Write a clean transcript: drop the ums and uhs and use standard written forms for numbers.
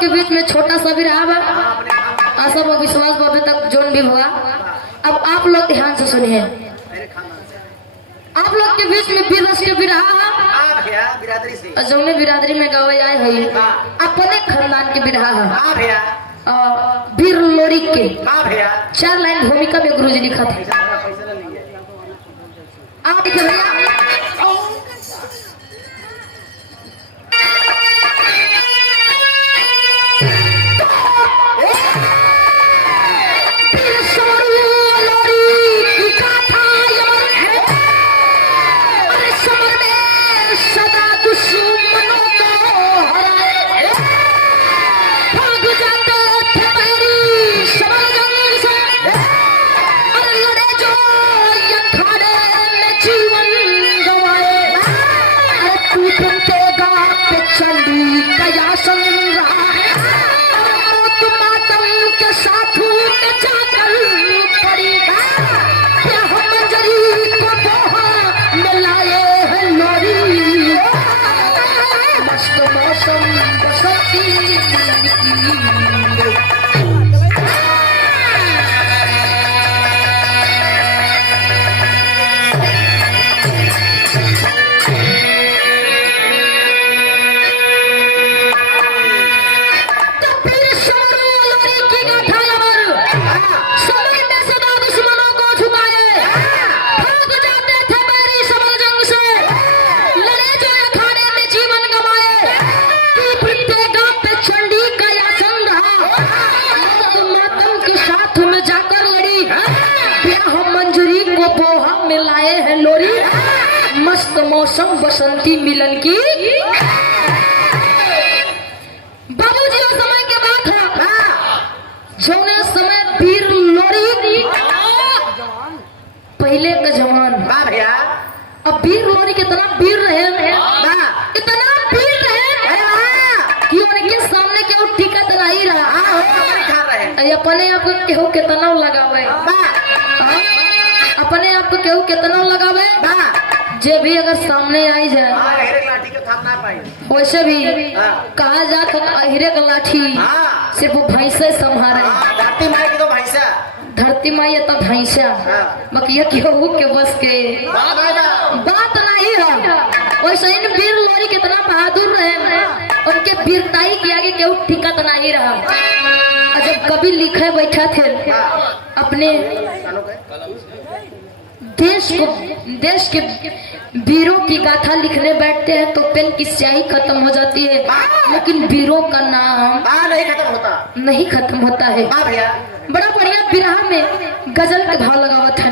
लोग के बीच में छोटा सा भी रहा बा, आशा व विश्वास बा अभी तक जोन भी हुआ। अब आप लोग ध्यान से सुनिए, आप लोग के बीच में बीर रस के भी रहा है, जौने बिरादरी में गवाई आए हुई अपने खानदान के भी रहा है, बीर लोरी के 4 लाइन भूमिका में गुरुजी लिखा था। आप देखिए भैया, मिलाए हैं लोरी, मस्त मौसम बसंती मिलन की। बाबूजी उस समय के बात है, जौने समय बीर लोरी पहले का जवान, अब बीर लोरी कितना बीर रहे, इतना बीर रहे कि उनके सामने केहू टिकट नहीं रहा, अपने आप को केहू कितना लगावे, अपने आप को केहू कितना लगावे, जे भी अगर सामने आई जाए वैसे भी कहा जाता अहिरे का लाठी सिर्फ भैंसे संभारे, धरती माई तो भैंसा, बाकी केहू के बस के बात नहीं है। वैसे इन बीर लोरी कितना बहादुर रहे, उनके वीरताई के आगे केहू टिकट नहीं रहा। जब कभी लिखे बैठा थे अपने देश के वीरों की गाथा लिखने बैठते हैं तो पेन की स्याही खत्म हो जाती है, लेकिन वीरों का नाम नहीं खत्म होता है। बड़ा बढ़िया बिरहा में गजल के भाव लगावत है।